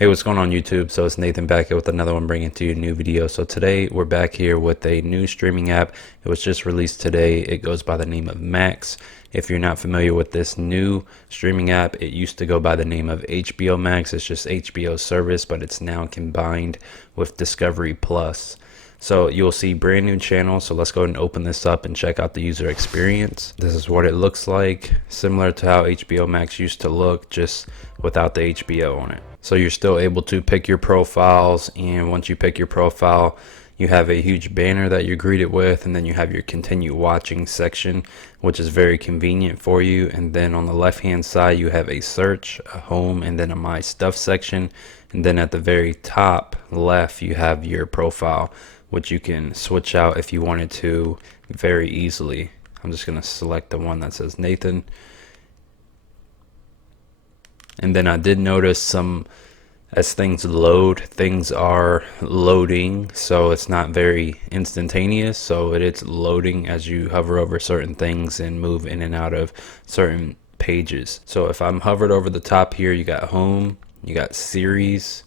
Hey, what's going on YouTube? So it's Nathan back here with another one, bringing to you a new video. So today we're back here with a new streaming app. It was just released today. It goes by the name of Max. If you're not familiar with this new streaming app, it used to go by the name of HBO Max. It's just HBO service, but it's now combined with Discovery Plus. So you'll see brand new channels. So let's go ahead and open this up and check out the user experience. This is what it looks like, similar to how HBO Max used to look, just without the HBO on it. So you're still able to pick your profiles, and once you pick your profile, you have a huge banner that you're greeted with, and then you have your continue watching section, which is very convenient for you. And then on the left hand side you have a search, a home, and then a my stuff section. And then at the very top left you have your profile, which you can switch out if you wanted to very easily. I'm just going to select the one that says Nathan. And then I did notice as things load, things are loading, so it's not very instantaneous. So it's loading as you hover over certain things and move in and out of certain pages. So if I'm hovered over the top here, you got home, you got series,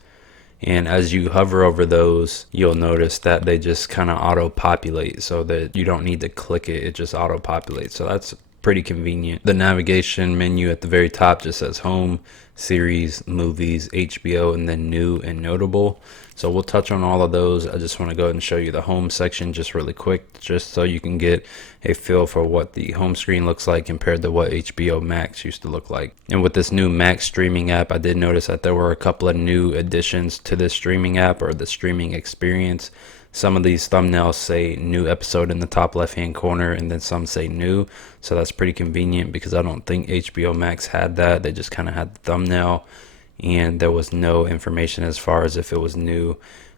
and as you hover over those, you'll notice that they just kind of auto populate, so that you don't need to click it, it just auto populates. So that's pretty convenient. The navigation menu at the very top just says home, series, movies, HBO, and then new and notable. So we'll touch on all of those. I just want to go ahead and show you the home section just really quick, just so you can get a feel for what the home screen looks like compared to what HBO Max used to look like. And with this new Max streaming app, I did notice that there were a couple of new additions to this streaming app, or the streaming experience. Some of these thumbnails say new episode in the top left hand corner, and then some say new. So that's pretty convenient, because I don't think HBO Max had that. They just kind of had the thumbnail, and there was no information as far as if it was new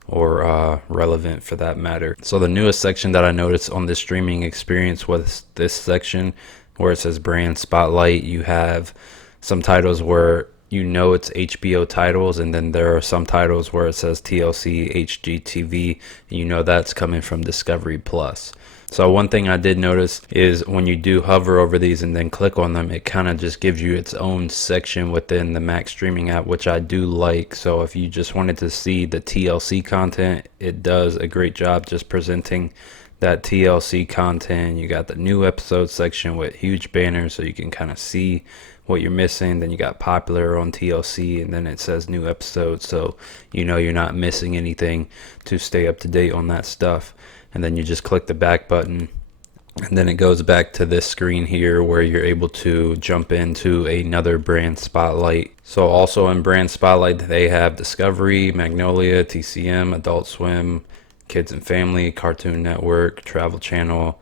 or relevant for that matter. So the newest section that I noticed on this streaming experience was this section where it says brand spotlight. You have some titles where you know it's HBO titles, and then there are some titles where it says TLC, HGTV, and you know that's coming from Discovery Plus. So one thing I did notice is when you do hover over these and then click on them, it kind of just gives you its own section within the Max streaming app, which I do like. So if you just wanted to see the TLC content, it does a great job just presenting that TLC content. You got the new episode section with huge banners, so you can kind of see what you're missing. Then you got popular on TLC, and then it says new episodes, so you know you're not missing anything to stay up to date on that stuff. And then you just click the back button, and then it goes back to this screen here where you're able to jump into another brand spotlight. So also in brand spotlight, they have Discovery, Magnolia, TCM, Adult Swim, Kids and Family, Cartoon Network, Travel Channel,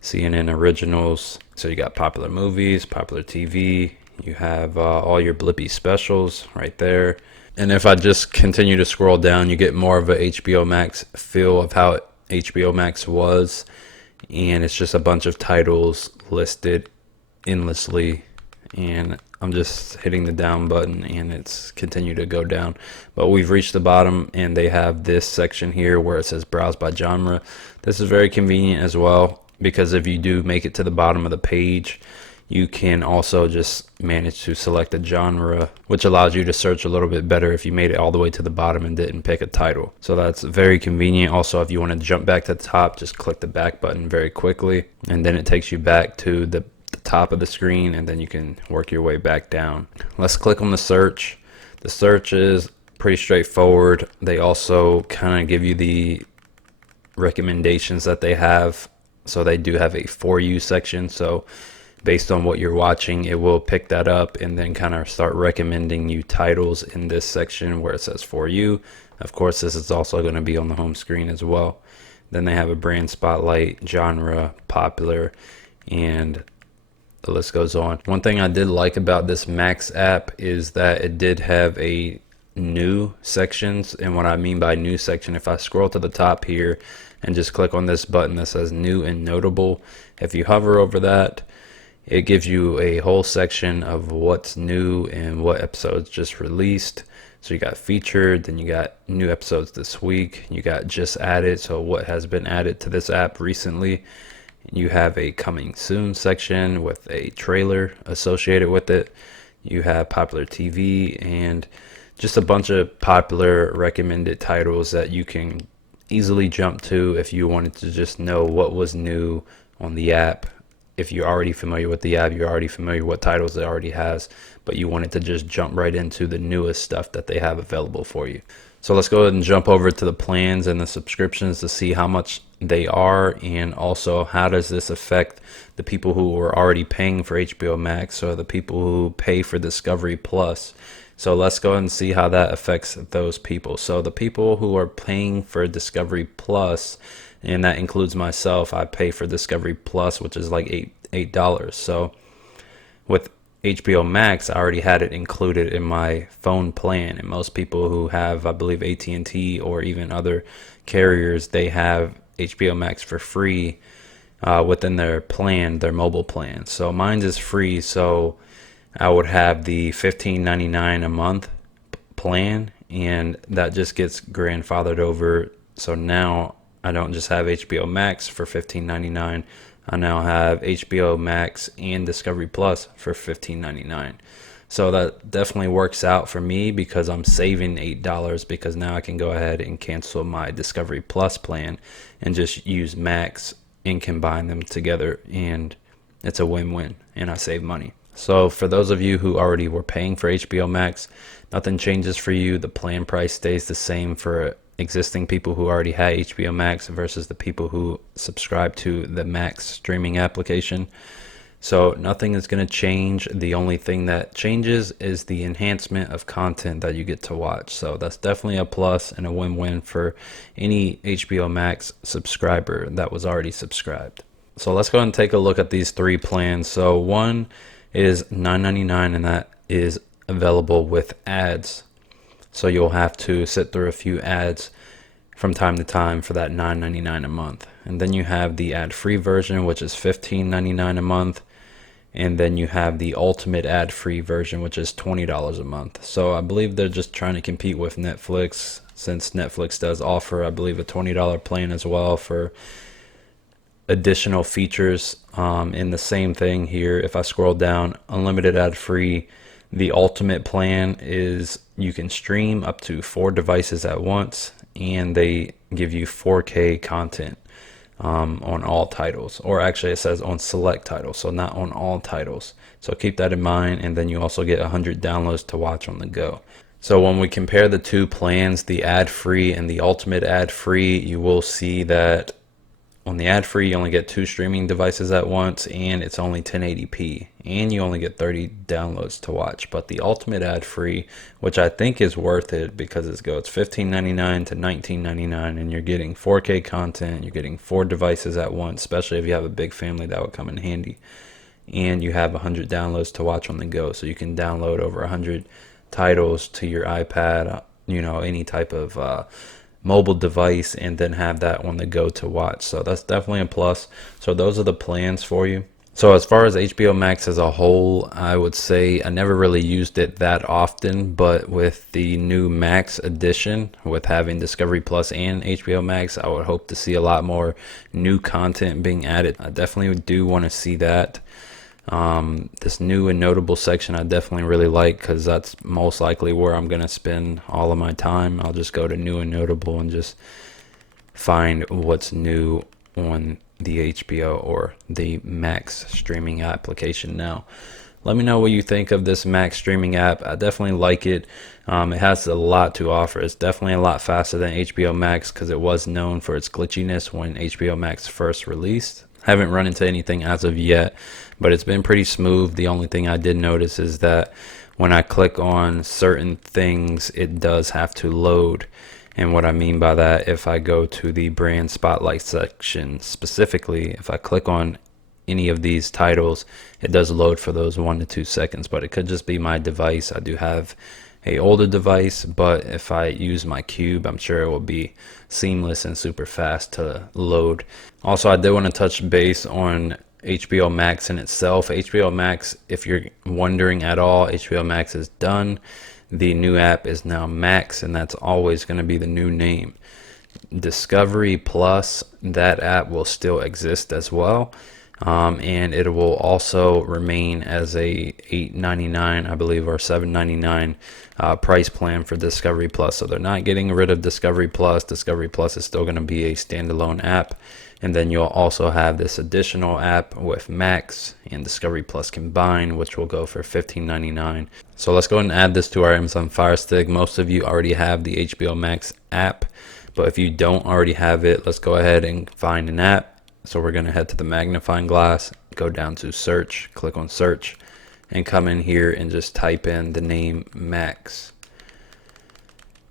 CNN Originals. So you got popular movies, popular TV, you have all your Blippy specials right there. And if I just continue to scroll down, you get more of a HBO Max feel of how HBO Max was, and it's just a bunch of titles listed endlessly. And I'm just hitting the down button and it's continue to go down, but we've reached the bottom, and they have this section here where it says browse by genre. This is very convenient as well, because if you do make it to the bottom of the page, you can also just manage to select a genre, which allows you to search a little bit better if you made it all the way to the bottom and didn't pick a title. So that's very convenient. Also, if you want to jump back to the top, just click the back button very quickly, and then it takes you back to the top of the screen, and then you can work your way back down. Let's click on the search. The search is pretty straightforward. They also kind of give you the recommendations that they have. So they do have a for you section, so based on what you're watching, it will pick that up and then kind of start recommending you titles in this section where it says for you. Of course, this is also going to be on the home screen as well. Then they have a brand spotlight, genre, popular, and the list goes on. One thing I did like about this Max app is that it did have a new sections. And what I mean by new section, if I scroll to the top here and just click on this button that says new and notable, if you hover over that, it gives you a whole section of what's new and what episodes just released. So you got featured, then you got new episodes this week, you got just added, so what has been added to this app recently. You have a coming soon section with a trailer associated with it. You have popular TV, and just a bunch of popular recommended titles that you can easily jump to if you wanted to just know what was new on the app. If you're already familiar with the app, you're already familiar what titles it already has, but you wanted to just jump right into the newest stuff that they have available for you. So let's go ahead and jump over to the plans and the subscriptions to see how much they are, and also how does this affect the people who are already paying for HBO Max or the people who pay for Discovery Plus. So let's go ahead and see how that affects those people. So the people who are paying for Discovery Plus, and that includes myself, I pay for Discovery Plus, which is like $8. So with HBO Max, I already had it included in my phone plan, and most people who have, I believe, AT&T or even other carriers, they have HBO Max for free within their plan, their mobile plan. So mine is free, so I would have the $15.99 a month plan, and that just gets grandfathered over. So now I don't just have HBO Max for $15.99. I now have HBO Max and Discovery Plus for $15.99. So that definitely works out for me because I'm saving $8, because now I can go ahead and cancel my Discovery Plus plan and just use Max and combine them together, and it's a win-win and I save money. So for those of you who already were paying for HBO Max, nothing changes for you. The plan price stays the same for existing people who already had HBO Max versus the people who subscribe to the Max streaming application. So nothing is going to change. The only thing that changes is the enhancement of content that you get to watch. So that's definitely a plus and a win-win for any HBO Max subscriber that was already subscribed. So let's go ahead and take a look at these three plans. So one is $9.99, and that is available with ads. So you'll have to sit through a few ads from time to time for that $9.99 a month. And then you have the ad-free version, which is $15.99 a month. And then you have the ultimate ad-free version, which is $20 a month. So I believe they're just trying to compete with Netflix, since Netflix does offer, I believe, a $20 plan as well for additional features. In the same thing here, if I scroll down, unlimited ad-free, the ultimate plan is you can stream up to 4 devices at once, and they give you 4K content on all titles, or actually it says on select titles, so not on all titles. So keep that in mind, and then you also get 100 downloads to watch on the go. So when we compare the two plans, the ad-free and the ultimate ad-free, you will see that on the ad-free, you only get 2 streaming devices at once, and it's only 1080p, and you only get 30 downloads to watch. But the ultimate ad-free, which I think is worth it because it goes $15.99 to $19.99, and you're getting 4K content, you're getting 4 devices at once, especially if you have a big family, that would come in handy. And you have 100 downloads to watch on the go, so you can download over 100 titles to your iPad, any type of mobile device, and then have that on the go to watch. So that's definitely a plus. So those are the plans for you. So as far as HBO Max as a whole, I would say I never really used it that often, but with the new Max edition, with having Discovery Plus and HBO Max, I would hope to see a lot more new content being added. I definitely do want to see that. This new and notable section I definitely really like, because that's most likely where I'm gonna spend all of my time. I'll just go to new and notable and just find what's new on the HBO or the Max streaming application now. Let me know what you think of this Max streaming app. I definitely like it. It has a lot to offer. It's definitely a lot faster than HBO Max, because it was known for its glitchiness when HBO Max first released. Haven't run into anything as of yet, but it's been pretty smooth. The only thing I did notice is that when I click on certain things, it does have to load. And what I mean by that, if I go to the brand spotlight section specifically, if I click on any of these titles, it does load for those 1 to 2 seconds, but it could just be my device. I do have a older device, but if I use my cube, I'm sure it will be seamless and super fast to load. Also, I did want to touch base on HBO Max in itself. HBO Max, if you're wondering at all, HBO Max is done. The new app is now Max, and that's always going to be the new name. Discovery Plus, that app will still exist as well. and it will also remain as a $8.99, I believe, or $7.99 price plan for Discovery Plus. So they're not getting rid of Discovery Plus. Discovery Plus is still going to be a standalone app. And then you'll also have this additional app with Max and Discovery Plus combined, which will go for $15.99. So let's go ahead and add this to our Amazon Fire Stick. Most of you already have the HBO Max app, but if you don't already have it, let's go ahead and find an app. So we're going to head to the magnifying glass, go down to search, click on search, and come in here and just type in the name Max.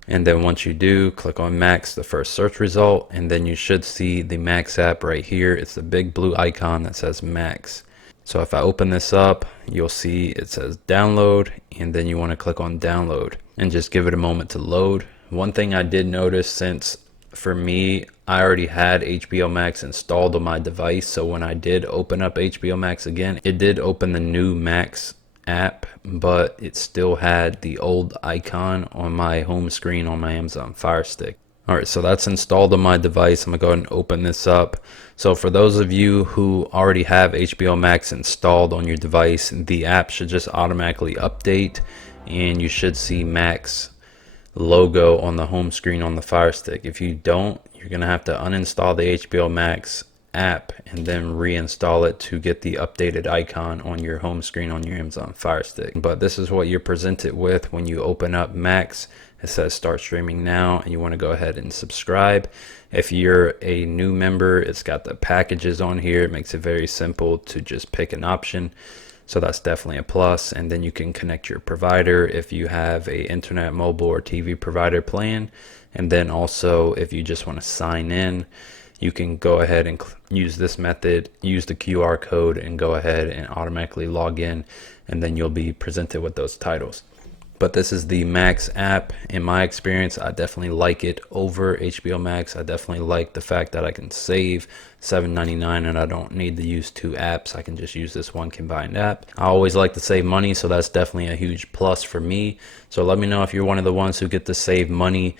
And then once you do, click on Max, the first search result, and then you should see the Max app right here. It's the big blue icon that says Max. So if I open this up, you'll see it says download, and then you want to click on download and just give it a moment to load. One thing I did notice, since for me, I already had HBO Max installed on my device, so when I did open up HBO Max again, it did open the new Max app, but it still had the old icon on my home screen on my Amazon Fire Stick. Alright, so that's installed on my device. I'm gonna go ahead and open this up. So for those of you who already have HBO Max installed on your device, the app should just automatically update, and you should see Max logo on the home screen on the Fire Stick. If you don't, you're gonna have to uninstall the HBO Max app and then reinstall it to get the updated icon on your home screen on your Amazon Fire Stick. But this is what you're presented with when you open up Max. It says start streaming now, and you want to go ahead and subscribe. If you're a new member, it's got the packages on here. It makes it very simple to just pick an option. So that's definitely a plus. And then you can connect your provider if you have a internet, mobile, or TV provider plan. And then also if you just want to sign in, you can go ahead and use this method, use the QR code, and go ahead and automatically log in, and then you'll be presented with those titles. But this is the Max app. In my experience, I definitely like it over HBO Max. I definitely like the fact that I can save $7.99 and I don't need to use two apps. I can just use this one combined app. I always like to save money, so that's definitely a huge plus for me. So let me know if you're one of the ones who get to save money.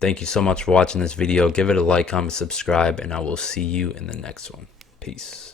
Thank you so much for watching this video. Give it a like, comment, subscribe, and I will see you in the next one. Peace.